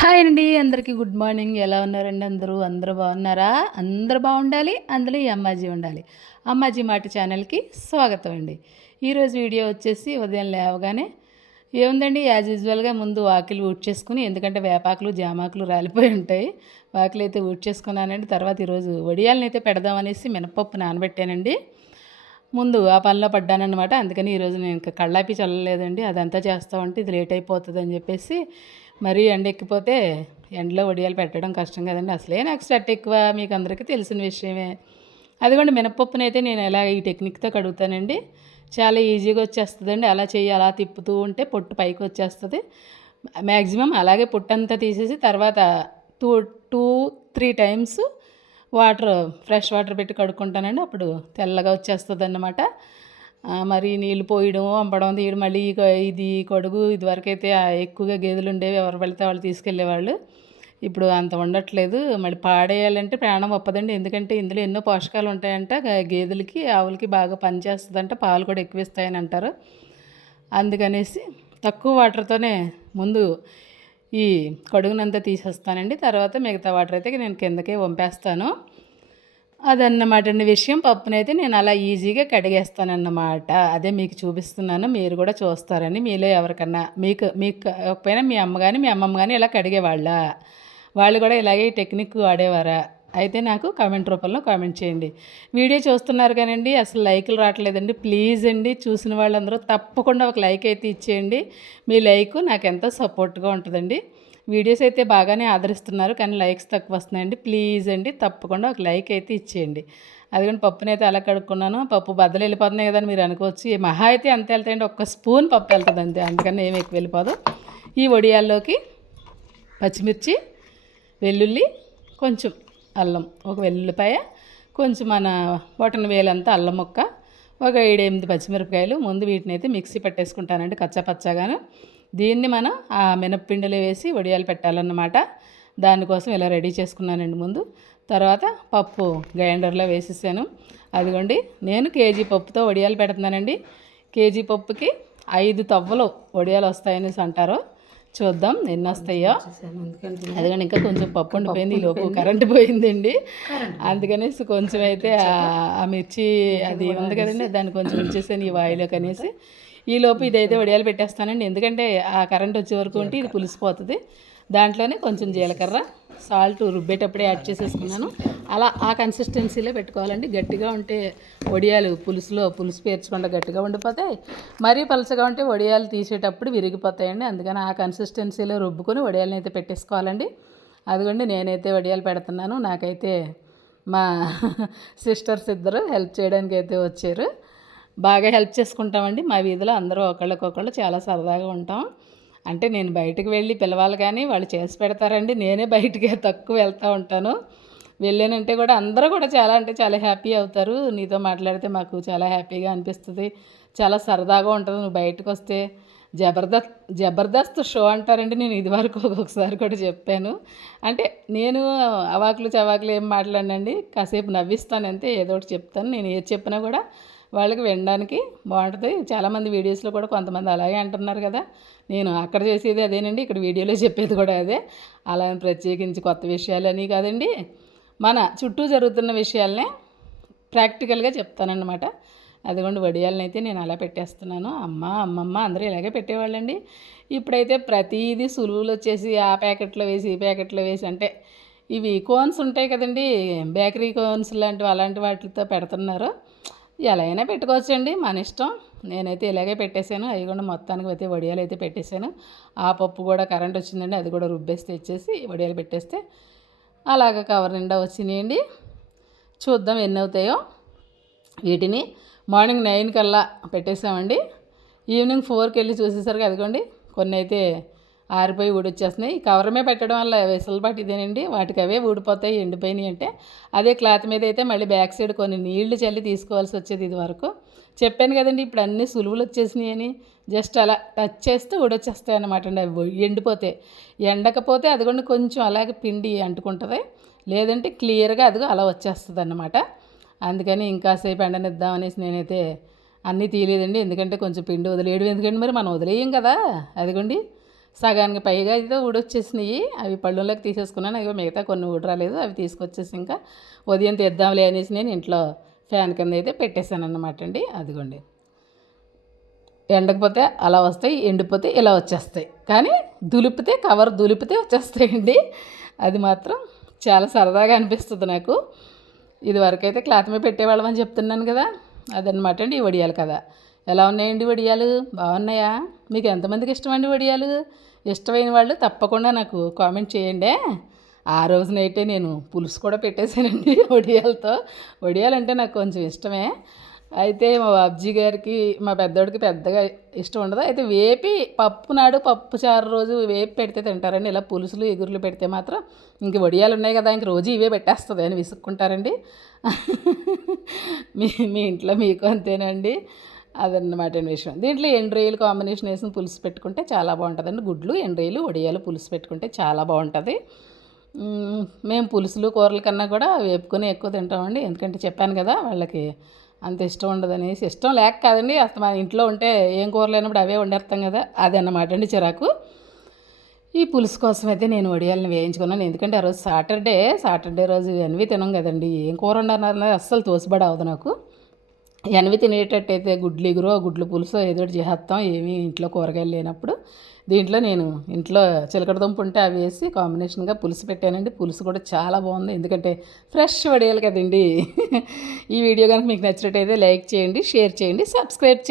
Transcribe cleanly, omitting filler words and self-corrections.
Hi అండి, అందరికీ good morning. ఎలా ఉన్నారండి అందరూ? అందరూ బాగున్నారా? అందరూ బాగుండాలి, అందులో ఈ అమ్మాజీ ఉండాలి. అమ్మాజీ మాట ఛానల్కి స్వాగతం అండి. ఈరోజు వీడియో వచ్చేసి ఉదయం లేవగానే ఏముందండి, యాజ్ యూజువల్గా ముందు వాకిలు ఊడ్చేసుకుని, ఎందుకంటే వేపాకులు జామాకులు రాలిపోయి ఉంటాయి. వాకిలు అయితే ఊడ్చేసుకున్నానండి. తర్వాత ఈరోజు వడియాలను అయితే పెడదామనేసి మినపప్పు నానబెట్టానండి. ముందు ఆ పనిలో పడ్డానమాట. అందుకని ఈరోజు నేను ఇంకా కళ్ళాపి చల్లలేదండి. అదంతా చేస్తామంటే ఇది లేట్ అయిపోతుంది అని చెప్పేసి, మరీ ఎండ ఎక్కిపోతే ఎండలో వడియాలు పెట్టడం కష్టం కదండి. అసలే నాకు స్వెట్ ఎక్కువ, మీకు అందరికీ తెలిసిన విషయమే. అదిగోండి మినపప్పునైతే నేను ఎలా ఈ టెక్నిక్తో కడుగుతానండి. చాలా ఈజీగా వచ్చేస్తుందండి. అలా చెయ్యి అలా తిప్పుతూ ఉంటే పొట్టు పైకి వచ్చేస్తుంది. మ్యాక్సిమం అలాగే పొట్టంతా తీసేసి తర్వాత two two three times fresh water పెట్టి కడుక్కుంటానండి. అప్పుడు తెల్లగా వచ్చేస్తుంది అన్నమాట. మరి నీళ్ళు పోయడం వంపడం తీయడం మళ్ళీ ఇది కొడుగు ఇదివరకైతే ఎక్కువగా గేదెలు ఉండేవి, ఎవరు వెళ్తే వాళ్ళు తీసుకెళ్ళేవాళ్ళు. ఇప్పుడు అంత ఉండట్లేదు. మళ్ళీ పాడేయాలంటే ప్రాణం ఒప్పదండి. ఎందుకంటే ఇందులో ఎన్నో పోషకాలు ఉంటాయంట. గేదెలకి ఆవులకి బాగా పనిచేస్తుందంట, పాలు కూడా ఎక్కువ ఇస్తాయని అంటారు. అందుకనేసి తక్కువ వాటర్తోనే ముందు ఈ కడుగునంతా తీసేస్తానండి. తర్వాత మిగతా వాటర్ అయితే నేను కిందకే వంపేస్తాను. అదన్నమాట అండి విషయం. పప్పునైతే నేను అలా ఈజీగా కడిగేస్తానన్నమాట. అదే మీకు చూపిస్తున్నాను, మీరు కూడా చూస్తారని. మీలో ఎవరికన్నా మీకు మీకు కాకపోయినా మీ అమ్మ కానీ మీ అమ్మమ్మ కానీ ఇలా కడిగేవాళ్ళ, వాళ్ళు కూడా ఇలాగే ఈ టెక్నిక్ వాడేవారా? అయితే నాకు కామెంట్ రూపంలో కామెంట్ చేయండి. వీడియో చూస్తున్నారు కానండి, అసలు లైకులు రావట్లేదండి. ప్లీజ్ అండి, చూసిన వాళ్ళందరూ తప్పకుండా ఒక లైక్ అయితే ఇచ్చేయండి. మీ లైక్ నాకు ఎంతో సపోర్ట్గా ఉంటుందండి. వీడియోస్ అయితే బాగానే ఆదరిస్తున్నారు, కానీ లైక్స్ తక్కువ వస్తున్నాయండి. ప్లీజ్ అండి, తప్పకుండా ఒక లైక్ అయితే ఇచ్చేయండి. అదిగోండి పప్పునైతే అలా కడుక్కున్నాను. పప్పు బద్దలు వెళ్ళిపోతున్నాయి కదని మీరు అనుకోవచ్చు. మహా అయితే అంత వెళ్తాయండి, ఒక్క స్పూన్ పప్పు వెళ్తుంది అంతే, అందుకని ఏమి ఎక్కువ వెళ్ళిపోదు. ఈ వడియాల్లోకి పచ్చిమిర్చి, వెల్లుల్లి, కొంచెం అల్లం, ఒక వెల్లుల్లిపాయ, కొంచెం మన బొటన వేలంతా అల్లం ముక్క, ఒక 7-8 పచ్చిమిరపకాయలు. ముందు వీటిని అయితే మిక్సీ పట్టేసుకుంటానండి కచ్చాపచ్చాగాను. దీన్ని మనం ఆ మినప్పిండిలో వేసి వడియాలు పెట్టాలన్నమాట. దానికోసం ఇలా రెడీ చేసుకున్నానండి ముందు. తర్వాత పప్పు గ్రైండర్లో వేసేసాను. అదిగోండి, నేను కేజీ పప్పుతో వడియాలు పెడుతున్నానండి. కేజీ పప్పుకి 5 తవ్వలు వడియాలు వస్తాయనేసి అంటారు. చూద్దాం ఎన్ని వస్తాయో. అదిగోండి, ఇంకా కొంచెం పప్పు ఉండిపోయింది. ఈలోపు కరెంటు పోయిందండి. అందుకనేసి కొంచెం అయితే ఆ మిర్చి అది ఉంది కదండి, దాన్ని కొంచెం ఉంచేసాను ఈ వాయిలోకి అనేసి. ఈలోపు ఇదైతే వడియాలు పెట్టేస్తానండి. ఎందుకంటే ఆ కరెంట్ వచ్చే వరకు ఉంటే ఇది పులిసిపోతుంది. దాంట్లోనే కొంచెం జీలకర్ర, సాల్ట్ రుబ్బేటప్పుడే యాడ్ చేసేసుకున్నాను. అలా ఆ కన్సిస్టెన్సీలో పెట్టుకోవాలండి. గట్టిగా ఉంటే వడియాలు పులుసు పేర్చకుండా గట్టిగా ఉండిపోతాయి. మరీ పలుచగా ఉంటే వడియాలు తీసేటప్పుడు విరిగిపోతాయండి. అందుకని ఆ కన్సిస్టెన్సీలో రుబ్బుకొని వడియాలను అయితే పెట్టేసుకోవాలండి. అదిగోండి, నేనైతే వడియాలు పెడుతున్నాను. నాకైతే మా సిస్టర్స్ ఇద్దరు హెల్ప్ చేయడానికి అయితే వచ్చారు. బాగా హెల్ప్ చేసుకుంటామండి. మా వీధిలో అందరూ ఒకళ్ళకొకళ్ళు చాలా సరదాగా ఉంటాం. అంటే నేను బయటకు వెళ్ళి పిలవాలి కానీ వాళ్ళు చేసి పెడతారండి. నేనే బయటికి తక్కువ వెళ్తూ ఉంటాను. వెళ్ళానంటే కూడా అందరూ కూడా చాలా అంటే చాలా హ్యాపీ అవుతారు. నీతో మాట్లాడితే మాకు చాలా హ్యాపీగా అనిపిస్తుంది, చాలా సరదాగా ఉంటుంది. నువ్వు బయటకు వస్తే జబర్దస్త్ షో అంటారండి. నేను ఇదివరకు ఒక్కొక్కసారి కూడా చెప్పాను. అంటే నేను అవాకులు చవాకులు ఏం మాట్లాడినండి, కాసేపు నవ్విస్తాను అంతే, ఏదో ఒకటి చెప్తాను. నేను ఏది చెప్పినా కూడా వాళ్ళకి వినడానికి బాగుంటుంది. చాలామంది వీడియోస్లో కూడా కొంతమంది అలాగే అంటున్నారు కదా. నేను అక్కడ చేసేది అదేనండి, ఇక్కడ వీడియోలో చెప్పేది కూడా అదే. అలా ప్రత్యేకించి కొత్త విషయాలని కాదండి, మన చుట్టూ జరుగుతున్న విషయాలనే ప్రాక్టికల్గా చెప్తానన్నమాట. అదిగోండి, వడియాలని అయితే నేను అలా పెట్టేస్తున్నాను. అమ్మమ్మ అందరూ ఇలాగే పెట్టేవాళ్ళండి. ఇప్పుడైతే ప్రతిదీ సులువులు వచ్చేసి ఆ ప్యాకెట్లో వేసి ఈ ప్యాకెట్లో వేసి, అంటే ఇవి కోన్స్ ఉంటాయి కదండి, బేకరీ కోన్స్ లాంటివి, అలాంటి వాటితో పెడుతున్నారు. ఎలా అయినా పెట్టుకోవచ్చండి, మన ఇష్టం. నేనైతే ఇలాగే పెట్టేశాను. అవి కూడా మొత్తానికి అయితే వడియాలు అయితే పెట్టేశాను. ఆ పప్పు కూడా కరెంట్ వచ్చిందండి, అది కూడా రుబ్బేసి తెచ్చేసి వడియాలు పెట్టేస్తే అలాగ కవర్ నిండా వచ్చినాయండి. చూద్దాం ఎన్ని అవుతాయో. వీటిని మార్నింగ్ 9 కల్లా పెట్టేసామండి. ఈవినింగ్ 4కి వెళ్ళి చూసేసరికి అదిగోండి కొన్ని అయితే ఆరిపోయి ఊడొచ్చేస్తున్నాయి. కవరమే పెట్టడం వల్ల వెసులుబాటు ఇదేనండి, వాటికి అవే ఊడిపోతాయి ఎండిపోయినాయి అంటే. అదే క్లాత్ మీద అయితే మళ్ళీ బ్యాక్ సైడ్ కొన్ని నీళ్లు చల్లి తీసుకోవాల్సి వచ్చేది. ఇది వరకు చెప్పాను కదండి, ఇప్పుడు అన్ని సులువులు వచ్చేసినాయి అని. జస్ట్ అలా టచ్ చేస్తే ఊడొచ్చేస్తాయి అన్నమాట అండి. అవి ఎండిపోతే ఎండకపోతే అదిగోండి కొంచెం అలాగే పిండి అంటుకుంటుంది, లేదంటే క్లియర్గా అదిగో అలా వచ్చేస్తుంది అన్నమాట. అందుకని ఇంకాసేపు ఎండనిద్దాం అనేసి నేనైతే అన్నీ తీయలేదండి. ఎందుకంటే కొంచెం పిండి వదిలేయడం ఎందుకండి, మరి మనం వదిలేయం కదా. అదిగోండి సగానికి పైగా అయితే ఊడొచ్చేసినాయి. అవి పళ్ళులోకి తీసేసుకున్నాను. అవి మిగతా కొన్ని ఊడరాలేదు. అవి తీసుకొచ్చేసి ఇంకా ఉదయం తెద్దాంలే అనేసి నేను ఇంట్లో ఫ్యాన్ కింద అయితే పెట్టేశాను అన్నమాట అండి. అదిగోండి, ఎండకపోతే అలా వస్తాయి, ఎండిపోతే ఇలా వచ్చేస్తాయి. కానీ దులిపితే కవర్ దులిపితే వచ్చేస్తాయండి. అది మాత్రం చాలా సరదాగా అనిపిస్తుంది నాకు. ఇది వరకైతే క్లాత్ మీద పెట్టేవాళ్ళం అని చెప్తున్నాను కదా, అదనమాట అండి ఈ వడియాలు కదా. ఎలా ఉన్నాయండి వడియాలు? బాగున్నాయా? మీకు ఎంతమందికి ఇష్టమండి వడియాలు? ఇష్టమైన వాళ్ళు తప్పకుండా నాకు కామెంట్ చేయండి. ఆ రోజునైతే నేను పులుసు కూడా పెట్టేశానండి వడియాలతో. వడియాలంటే నాకు కొంచెం ఇష్టమే. అయితే మా బాబ్జీ గారికి, మా పెద్దోడికి పెద్దగా ఇష్టం ఉండదు. అయితే వేపి పప్పు నాడు పప్పు చారు రోజు వేపి పెడితే తింటారండి. ఇలా పులుసులు ఎగురులు పెడితే మాత్రం ఇంక వడియాలు ఉన్నాయి కదా, ఇంక రోజు ఇవే పెట్టేస్తుంది అని విసుక్కుంటారండి. మీ ఇంట్లో మీకు అంతేనండి. అదన్నమాట విషయం. దీంట్లో ఎండ్రాయిలు కాంబినేషన్ వేసిన పులుసు పెట్టుకుంటే చాలా బాగుంటుందండి. గుడ్లు, ఎండ్రాయిలు, వడియాలు పులుసు పెట్టుకుంటే చాలా బాగుంటుంది. మేము పులుసులు కూరల కన్నా కూడా వేపుకొని ఎక్కువ తింటామండి. ఎందుకంటే చెప్పాను కదా, వాళ్ళకి అంత ఇష్టం ఉండదనేసి. ఇష్టం లేక కాదండి, అసలు మన ఇంట్లో ఉంటే ఏం కూర లేనప్పుడు అవే వండేస్తాం కదా, అది అన్నమాట అండి చిరాకు. ఈ పులుసు కోసం అయితే నేను వడియాలను వేయించుకున్నాను. ఎందుకంటే ఆ రోజు సాటర్డే రోజు ఎన్వి తినం కదండి. ఏం కూర వండాలన్నది అస్సలు తోసిబడి అవదు నాకు. ఎనవి తినేటట్టయితే గుడ్లు ఎగురో గుడ్లు పులుసో ఏదో ఒకటి చేస్తాం, ఏమీ ఇంట్లో కూరగాయలు లేనప్పుడు. దీంట్లో నేను ఇంట్లో చిలకడ దుంప ఉంటే అవి వేసి కాంబినేషన్గా పులుసు పెట్టానండి. పులుసు కూడా చాలా బాగుంది, ఎందుకంటే ఫ్రెష్ వడియాలు కదండి. ఈ వీడియో కనుక మీకు నచ్చినట్టయితే లైక్ చేయండి, షేర్ చేయండి, సబ్స్క్రైబ్ చేయండి.